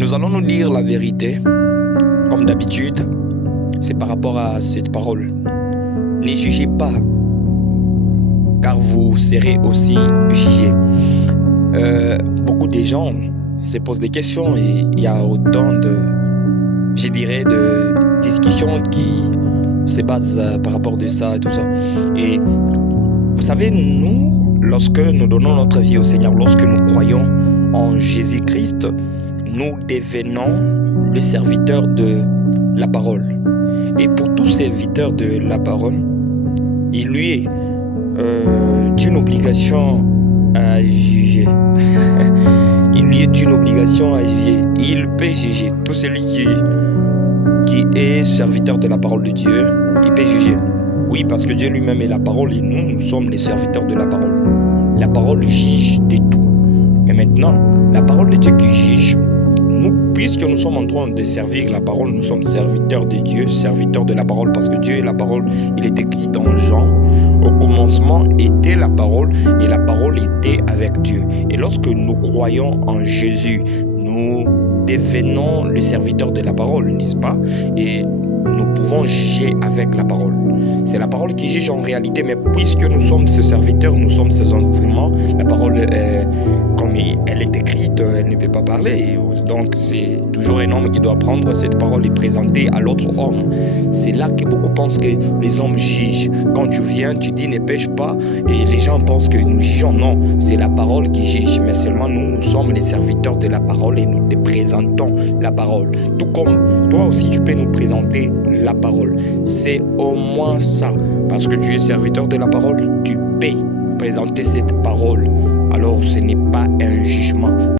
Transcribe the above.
Nous allons nous dire la vérité, comme d'habitude, c'est par rapport à cette parole. Ne jugez pas, car vous serez aussi jugés. Beaucoup de gens se posent des questions et il y a autant de discussions qui se basent par rapport de ça et tout ça. Et vous savez, nous, lorsque nous donnons notre vie au Seigneur, lorsque nous croyons en Jésus-Christ, nous devenons le serviteur de la parole. Et pour tout serviteur de la parole, il lui est d'une obligation à juger. Il lui est d'une obligation à juger. Il peut juger. Tout celui qui est serviteur de la parole de Dieu, il peut juger. Oui, parce que Dieu lui-même est la parole et nous sommes les serviteurs de la parole. La parole juge de tout. Mais maintenant, la parole de Dieu qui juge, nous, puisque nous sommes en train de servir la parole, nous sommes serviteurs de Dieu, serviteurs de la parole, parce que Dieu est la parole. Il est écrit dans Jean, au commencement était la parole, et la parole était avec Dieu. Et lorsque nous croyons en Jésus, nous devenons le serviteur de la parole, n'est-ce pas? Et nous pouvons juger avec la parole. C'est la parole qui juge en réalité, mais puisque nous sommes ses serviteurs, nous sommes ses instruments, la parole, comme elle est écrite, elle ne peut pas parler. Donc c'est toujours un homme qui doit prendre cette parole et présenter à l'autre homme. C'est là que beaucoup pensent que les hommes jugent. Quand tu viens, tu dis ne pêche pas et les gens pensent que nous jugeons. Non, c'est la parole qui juge, mais seulement nous sommes les serviteurs de la parole et nous te présentons la parole. Tout comme toi aussi tu peux nous présenter la parole. C'est au moins ça. Parce que tu es serviteur de la parole, tu peux présenter cette parole. Alors ce n'est pas un jugement.